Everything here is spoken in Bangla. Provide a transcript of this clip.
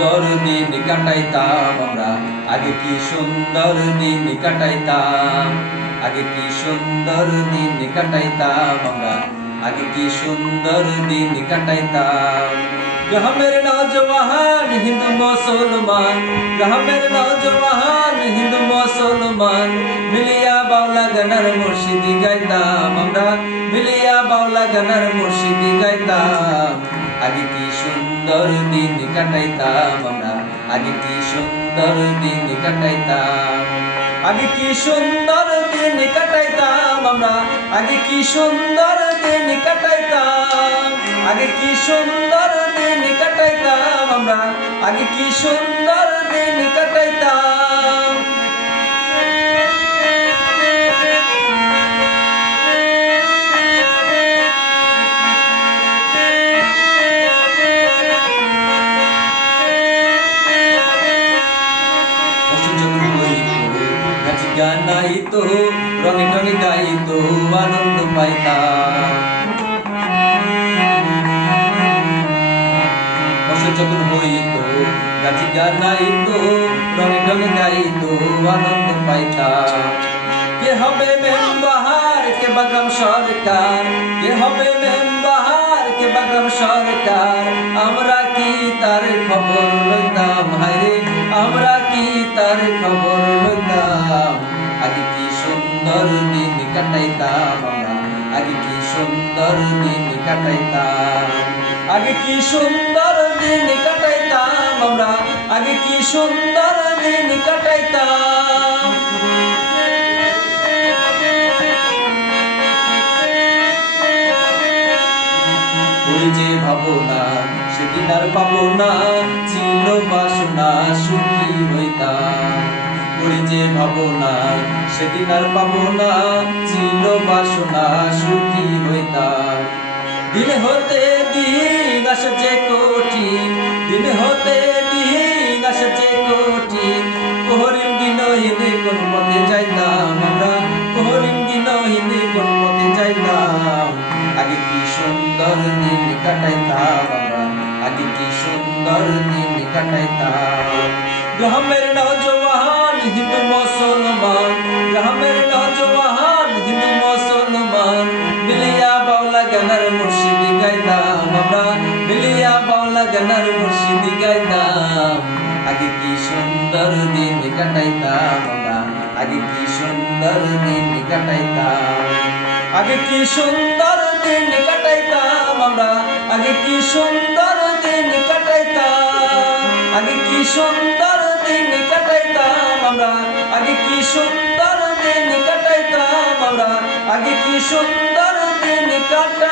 সুন্দর দিন কাটাইতাম আমরা, আগে কি সুন্দর দিন কাটাইতাম, আগে কি সুন্দর দিন কাটাইতাম আমরা, আগে কি সুন্দর দিন কাটাইতাম। গ্রামের নওজওয়ান হিন্দু মুসলমান, গ্রামের নওজওয়ান হিন্দু মুসলমান, মিলিয়া বাউলা গানার মুর্শিদি গাইতাম আমরা, মিলিয়া বাউলা গানার মুর্শিদি গাইতাম। আগে কি সুন্দর দিন কাটাইতাম আমরা, আগে কি সুন্দর দিন কাটাইতাম, আগে কি সুন্দর দিন কাটাইতাম আমরা, আগে কি সুন্দর দিন কাটাইতাম, আগে কি সুন্দর দিন কাটাইতাম আমরা, আগে কি সুন্দর দিন কাটাইতাম। গান গাইতো রঙে রঙে গাইতো আনন্দ পাইতাম, বছর যখন হইতো গাছি গান গাইতো রঙে রঙে গাইতো আনন্দ পাইতাম। কে হবে মেম্বার কে বাগ্রাম সরকার, কে হবে মেম্বার কে বাগ্রাম সরকার, আমরা কি তার খবর লইতাম, হায়রে আমরা কি তার খবর লইতাম। আগে কি সুন্দর দিন কাটাইতাম আমরা, আগে কি সুন্দর দিন কাটাইতাম, আগে কি সুন্দর দিন কাটাইতাম আমরা, আগে কি সুন্দর দিন কাটাইতাম। ওই যে ভাবনা সেদিন আর পাবো না, ছিল বাসনা সুখী হইতাম। ওই যে ভাবনা সেদিন আর পাবো না, ছিল বাসনা সুখী হইতাম। দিন হতে দিন আসে যে কঠিন, দিন হতে দিন আসে যে কঠিন, কোহরিম দিনহীন কোন পথে যাইতাম আমরা, কোহরিম দিনহীন কোন পথে যাইতাম। আগে কি সুন্দর দিন কাটাইতাম আমরা, আগে কি সুন্দর দিন কাটাইতাম। গ্রামের নওজওয়ান হিন্দু মুসলমান, গ্রামের নওজওয়ান হিন্দু মুসলমান, মিলিয়া বাউলা গানার মুর্শিদি গাইতাম আমরা, মিলিয়া বাউলা গানার মুর্শিদি গাইতাম। আগে কি সুন্দর দিন কাটাইতাম আমরা, আগে কি সুন্দর দিন কাটাইতাম, আগে কি সুন্দর দিন কাটাইতাম আমরা, আগে কি সুন্দর দিন কাটাইতাম, আগে কি সুন্দর দিন কাটাইতাম আমরা, আগে কি সুন্দর দিন কাটাইতাম আমরা, আগে কি সুন্দর দিন কাটাইতাম।